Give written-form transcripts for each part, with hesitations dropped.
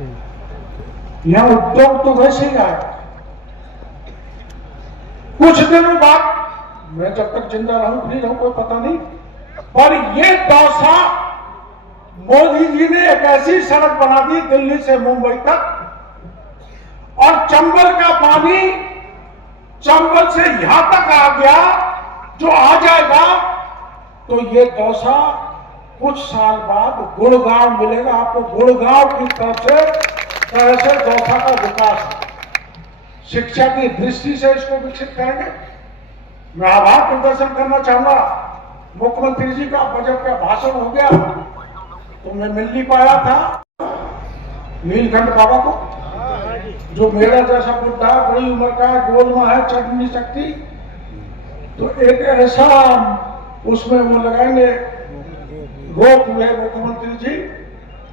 यहाँ उद्योग तो वैसे ही आएगा। कुछ दिनों बाद, मैं जब तक जिंदा रहूं नहीं रहूं कोई पता नहीं, पर ये दौसा मोदी जी ने एक ऐसी सड़क बना दी दिल्ली से मुंबई तक, और चंबल का पानी चंबल से यहां तक आ गया, जो आ जाएगा तो ये दौसा कुछ साल बाद गुड़गांव मिलेगा आपको। गुड़गांव की तरफ से दौसा का विकास है। शिक्षा की दृष्टि से इसको विकसित करेंगे। मैं आभार प्रदर्शन करना चाहूंगा, मुख्यमंत्री जी का बजट का भाषण हो गया तो मैं मिल नहीं पाया था नीलकंठ बाबा को, जो मेरा जैसा बुढ़ा है, बड़ी उम्र का है, गोलमा है, चढ़ नहीं सकती, तो एक ऐसा उसमें वो लगाएंगे रोक हुए मुख्यमंत्री जी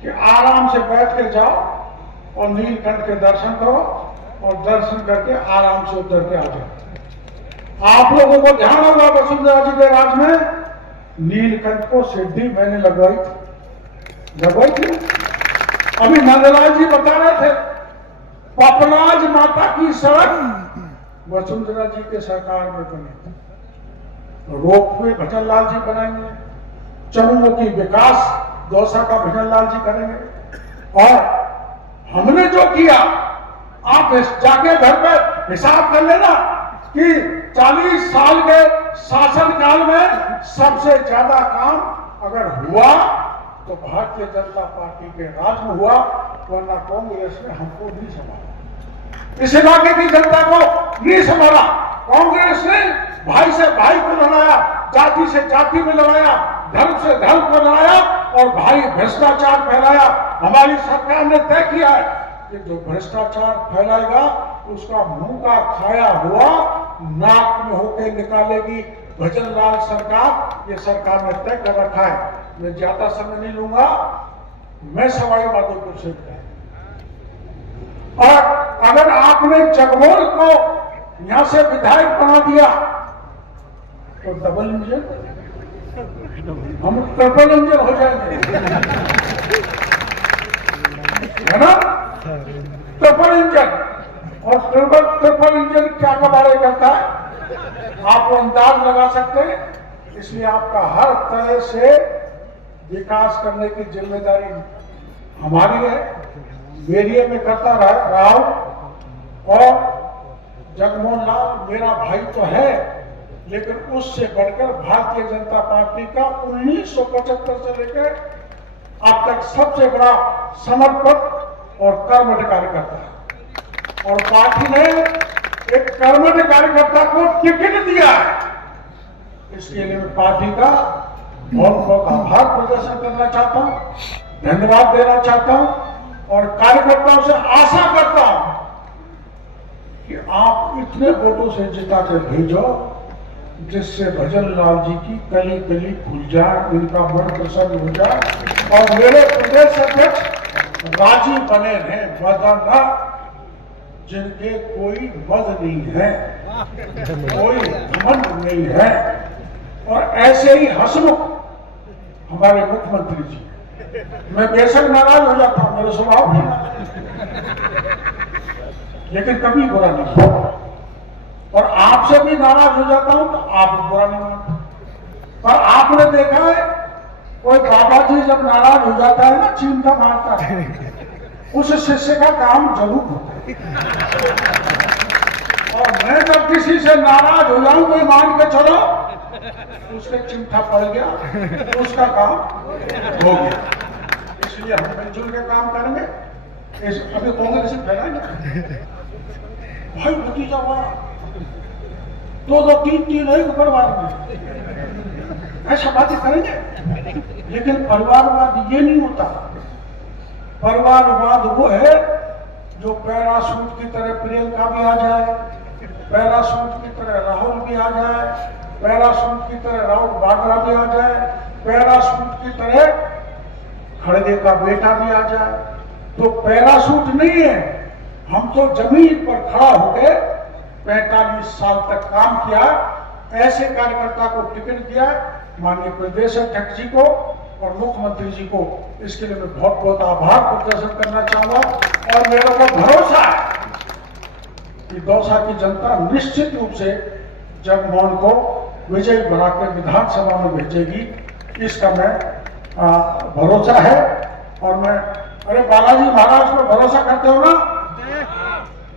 कि आराम से बैठ के जाओ और नीलकंठ के दर्शन करो, और दर्शन करके आराम से उतर के आ जाओ। आप लोगों को ध्यान होगा वसुंधरा जी के राज में नीलकंठ को सिद्धि मैंने लगवाई थी। अभी नंदलाल जी बता रहे थे पपलाज माता की सड़क वसुंधरा जी के सरकार में बनी, रोपवे भजनलाल जी बनाएंगे, चमुमुखी विकास दौसा का भजनलाल जी करेंगे। और हमने जो किया, आप जाके घर पे हिसाब कर लेना कि 40 साल के शासन काल में सबसे ज्यादा काम अगर हुआ तो भारतीय जनता पार्टी के राज में हुआ, वरना कांग्रेस ने हमको नहीं संभाला, इस इलाके की जनता को नहीं संभाला। कांग्रेस ने भाई से भाई को लड़ाया, जाति से जाति में लड़ाया, धर्म से धर्म को लड़ाया, और भाई भ्रष्टाचार फैलाया। हमारी सरकार ने तय किया है कि जो भ्रष्टाचार फैलाएगा उसका मुंह का खाया हुआ नाक में होकर निकालेगी भजनलाल सरकार। ये सरकार ने तय कर रखा है। मैं ज्यादा समय नहीं लूंगा। मैं सवाई माधोपुर से और अगर आपने जगमोहन को यहां से विधायक बना दिया तो डबल इंजन, हम ट्रिपल इंजन हो जाएंगे, है ना? Triple engine. और ट्रिपल इंजन क्या कमाल करता है आप अंदाज लगा सकते हैं। इसलिए आपका हर तरह से विकास करने की जिम्मेदारी हमारी है। मेरिए में करता रहा हूं, और जगमोहन लाल मेरा भाई तो है, लेकिन उससे बढ़कर भारतीय जनता पार्टी का 1975 से लेकर अब तक सबसे बड़ा समर्पित और कर्मठ कार्यकर्ता है। और पार्टी ने एक कर्मठ कार्यकर्ता को टिकट दिया है, इसके लिए मैं पार्टी का बहुत बहुत आभार प्रदर्शन करना चाहता हूं, धन्यवाद देना चाहता हूं, और कार्यकर्ताओं से आशा करता हूं कि आप इतने वोटों से जिता कर भेजो जिससे भजनलाल जी की कली कली खुल जाए, इनका मन प्रसन्न हो जाए, और मेरे प्रदेश अध्यक्ष राजी बने हैं, मदना जिनके कोई मद नहीं है, कोई घमंड नहीं है, और ऐसे ही हंसमुख हमारे मुख्यमंत्री जी। मैं बेशक नाराज हो जाता हूं, मेरा स्वभाव नहीं, लेकिन कभी बुरा नहीं होता। और आपसे भी नाराज हो जाता हूं तो आप बुरा नहीं मानते। पर आपने देखा है कोई बाबा जी जब नाराज हो जाता है ना, चिमटा मारता है, उस शिष्य का काम जरूर होता है। और मैं जब किसी से नाराज हो जाऊं तो मान के चलो उसके चिमटा पड़ गया, उसका काम हो गया। इसलिए हम मिलजुल के काम करेंगे। अभी कांग्रेस से फैलाएंगे भाई भतीजा हुआ, दो तीन है परिवार में, ऐसा बातें करेंगे। लेकिन परिवारवाद ये नहीं होता। परिवारवाद वो है जो पैराशूट की तरह प्रियंका भी आ जाए, पैराशूट की तरह राहुल भी आ जाए, पैराशूट की तरह राहुल वाड्रा भी आ जाए, पैराशूट की तरह खड़गे का बेटा भी आ जाए। तो पैराशूट नहीं है, हम तो जमीन पर खड़ा होकर 45 साल तक काम किया। ऐसे कार्यकर्ता को टिकट दिया माननीय प्रदेश अध्यक्ष जी को, और मुख्यमंत्री जी को इसके लिए मैं बहुत बहुत आभार प्रदर्शन करना चाहूंगा। और मेरे को भरोसा है कि दौसा की जनता निश्चित रूप से जगमोहन को विजयी बनाकर विधानसभा में भेजेगी, इसका मैं भरोसा है। और मैं अरे बालाजी महाराज पर भरोसा करते हो ना,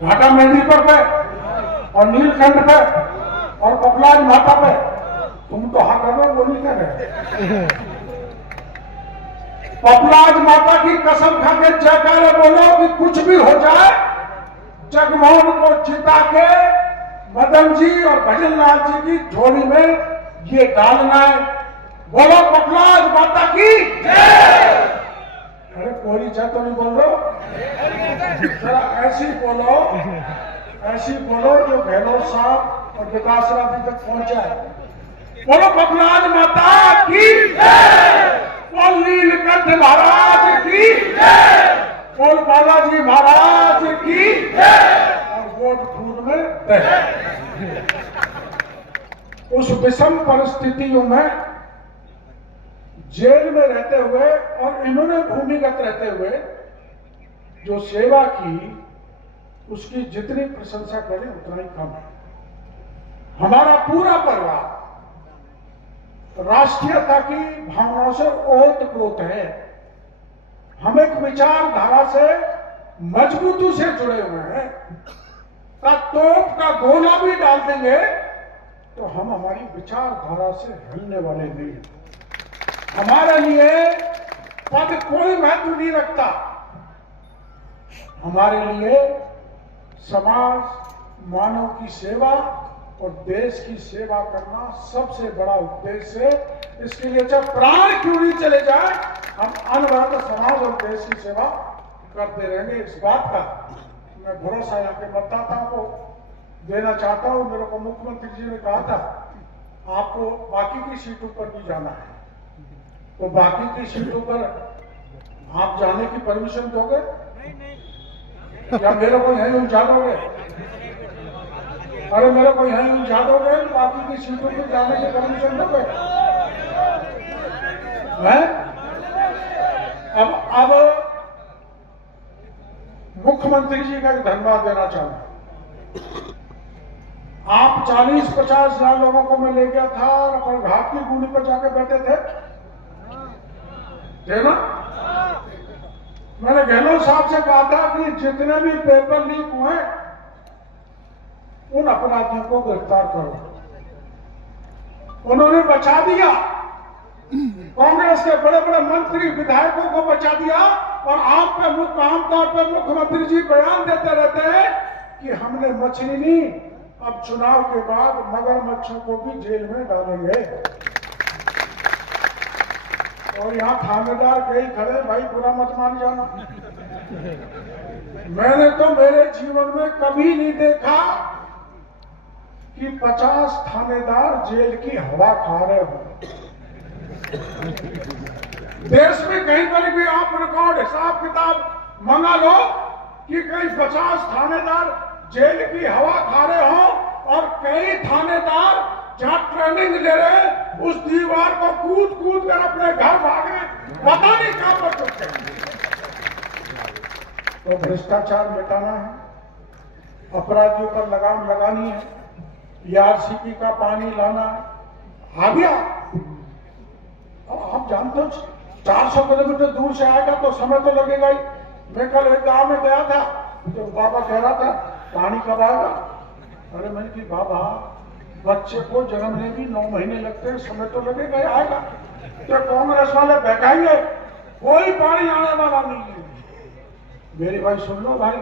घाटा मेहंदी पे और नीलकंठ पे और पपलाज माता पे, तुम तो हाँ कर रहे हो, वो नहीं कर रहे। पपलाज माता की कसम खा के जयकारे बोलो कि कुछ भी हो जाए जगमोहन को जिता के मदन जी और भजन लाल जी की झोली में ये डालना है। बोलो पपलाज माता की जय। अरे कोई जय तो नहीं बोल रहे हो, जरा ऐसी बोलो जो गहलोत साहब और विकास राज तक पहुंच जाए। बोलो पपलाज माता की जय, बोल नीलकंठ महाराज की जय, बोल बालाजी महाराज की जय, और वोट खून में तय। उस विषम परिस्थितियों में जेल में रहते हुए और इन्होंने भूमिगत रहते हुए जो सेवा की, उसकी जितनी प्रशंसा करें उतना ही कम है। हमारा पूरा परिवार राष्ट्रीयता की भावनाओं से ओतप्रोत है। हम एक विचारधारा से मजबूती से जुड़े हुए हैं। तोप का गोला भी डाल देंगे तो हम हमारी विचारधारा से हिलने वाले नहीं। हमारे लिए पद कोई महत्व नहीं रखता। हमारे लिए समाज, मानव की सेवा और देश की सेवा करना सबसे बड़ा उद्देश्य है। इसके लिए चाहे प्राण क्यों नहीं चले जाए, हम अनवरत समाज और देश की सेवा करते रहेंगे। इस बात का मैं भरोसा यहाँ के मतदाताओं को देना चाहता हूँ। मेरे को मुख्यमंत्री जी ने कहा था आपको बाकी की सीटों पर भी जाना है, तो बाकी की सीटों पर आप जाने की परमिशन दोगे या मेरे को यहीं उलझा दोगे? अरे मेरे को यहीं उलझा दोगे, बाकी की सीटों पर जाने की परमिशन दोगे? अब मुख्यमंत्री जी का धन्यवाद देना चाहूंगा। आप 40-50 हजार लोगों को मैं ले गया था और अपने घाट की गुड़ी पर जाके बैठे थे ना। मैंने गहलोत साहब से कहा था कि जितने भी पेपर लीक हुए उन अपराधियों को गिरफ्तार करो। उन्होंने बचा दिया, कांग्रेस के बड़े बड़े मंत्री विधायकों को बचा दिया। और आमतौर पर मुख्यमंत्री जी बयान देते रहते हैं कि हमने मछली नहीं, अब चुनाव के बाद मगरमच्छों को भी जेल में डालेंगे। और यहाँ थानेदार कई खड़े, भाई बुरा मत मान जाना। मैंने तो मेरे जीवन में कभी नहीं देखा कि 50 थानेदार जेल की हवा खा रहे हो। देश में कहीं पर भी आप रिकॉर्ड हिसाब किताब मंगा लो कि कहीं 50 थानेदार जेल की हवा खा रहे हो और कई थानेदार जहां ट्रेनिंग ले रहे उस दीवार को कूद कूद कर अपने घर भागे, पता नहीं कहां पर चुके। तो भ्रष्टाचार मिटाना है, अपराधियों पर लगाम लगानी है, ERCP का पानी लाना है। आ गया, आप जानते हो 400 किलोमीटर दूर से आएगा तो समय तो लगेगा ही। मैं कल एक गांव में गया था तो बाबा कह रहा था पानी कब आएगा? अरे मैंने कि बाबा बच्चे को जन्मने भी 9 महीने लगते हैं, समय तो लगेगा ही, आएगा। तो कांग्रेस वाले बहकाएंगे कोई पानी आने वाला नहीं है। मेरी भाई सुन लो भाई,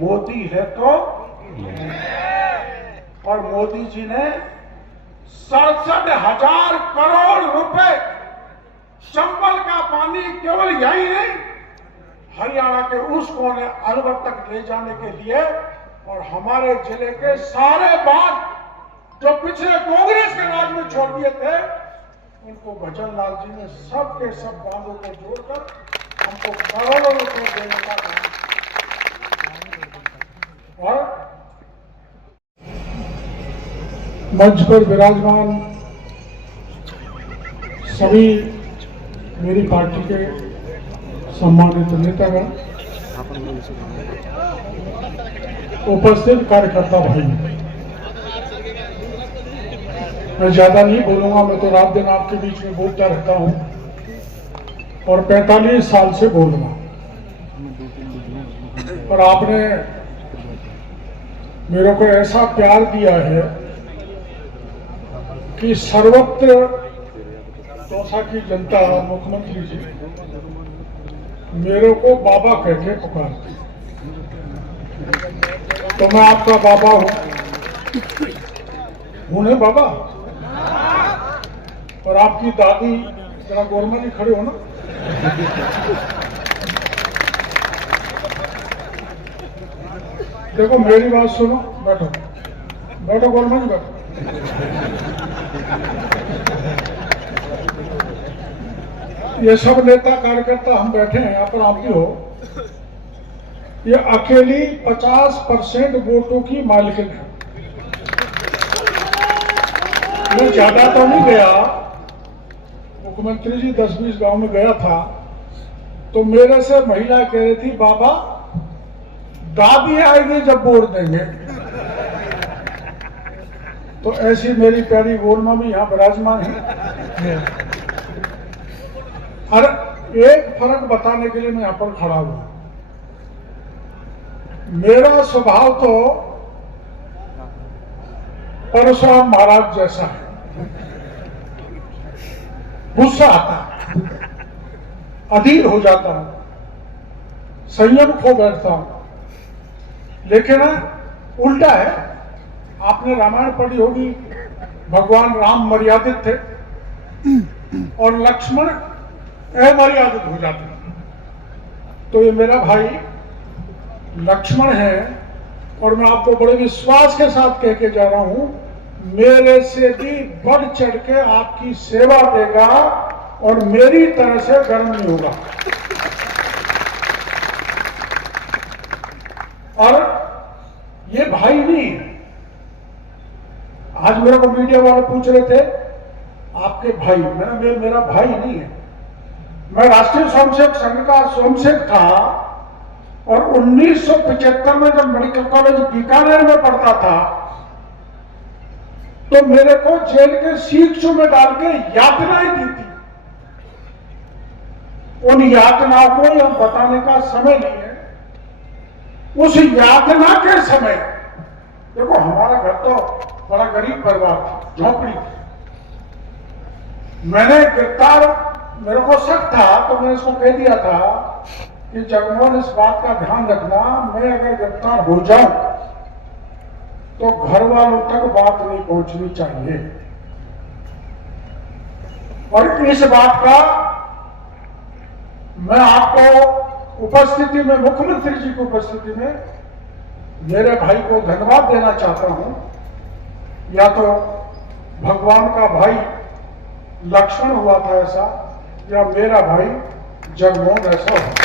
मोदी है तो, और मोदी जी ने 67,000 करोड़ रुपए चंबल का पानी केवल यही नहीं हरियाणा के उस कोने अलवर तक ले जाने के लिए, और हमारे जिले के सारे बांध जो पिछले कांग्रेस के राज में छोड़ दिए थे उनको भजन लाल जी ने सब के सब बांधों को जोड़कर हमको करोड़ों रुपए देने का काम। और मंच पर विराजमान सभी मेरी पार्टी के सम्मानित नेतागण, उपस्थित कार्यकर्ता भाई, मैं ज्यादा नहीं बोलूंगा। मैं तो रात दिन आपके बीच में बोलता रहता हूं और 45 साल से बोल रहा हूं, और आपने मेरे को ऐसा प्यार दिया है कि सर्वत्र दौसा की जनता, मुख्यमंत्री जी मेरे को बाबा कह के पुकारते, तो मैं आपका बाबा हूं ना बाबा। और आपकी दादी, जरा गोरमा जी खड़े हो ना, देखो मेरी बात सुनो, बैठो बैठो गोरमा जी बैठो। ये सब नेता कार्यकर्ता हम बैठे हैं यहाँ पर, आप भी हो। ये अकेली 50% वोटों की मालिकिन है। मैं ज्यादा तो नहीं गया, मुख्यमंत्री जी 10-20 गांव में गया था, तो मेरे से महिला कह रही थी बाबा दादी आएगी जब वोट देंगे। तो ऐसी मेरी प्यारी गोरमा भी यहाँ विराजमान है। और एक फर्क बताने के लिए मैं यहां पर खड़ा हुआ। मेरा स्वभाव तो परशुराम महाराज जैसा है, गुस्सा आता है, अधीर हो जाता हूं, संयम खो बैठता हूं। लेकिन उल्टा है, आपने रामायण पढ़ी होगी, भगवान राम मर्यादित थे और लक्ष्मण अमर्यादित हो जाते हैं। तो ये मेरा भाई लक्ष्मण है, और मैं आपको बड़े विश्वास के साथ कह के जा रहा हूं, मेरे से भी बढ़ चढ़ के आपकी सेवा देगा और मेरी तरह से गर्म नहीं होगा। और ये भाई नहीं है। आज मेरे को मीडिया वाले पूछ रहे थे आपके भाई, मेरा भाई नहीं है। मैं राष्ट्रीय स्वयंसेवक संघ का स्वयंसेवक था, और 1975 में जब मेडिकल कॉलेज बीकानेर में पढ़ता था, तो मेरे को जेल के शीक्षों में डाल के यातनाएं दी थी। उन यातनाओं को यह बताने का समय नहीं है। उस यातना के समय, देखो हमारा घर तो बड़ा गरीब परिवार था, झोपड़ी थी। मैंने गिरफ्तार, मेरे को शक था, तो मैं इसको कह दिया था कि जगमोहन इस बात का ध्यान रखना, मैं अगर गिरफ्तार हो जाऊं तो घर वालों तक बात नहीं पहुंचनी चाहिए। और इस बात का मैं आपको उपस्थिति में, मुख्यमंत्री जी की उपस्थिति में मेरे भाई को धन्यवाद देना चाहता हूं। या तो भगवान का भाई लक्ष्मण हुआ था ऐसा, या मेरा भाई जगमोहन ऐसा हुआ।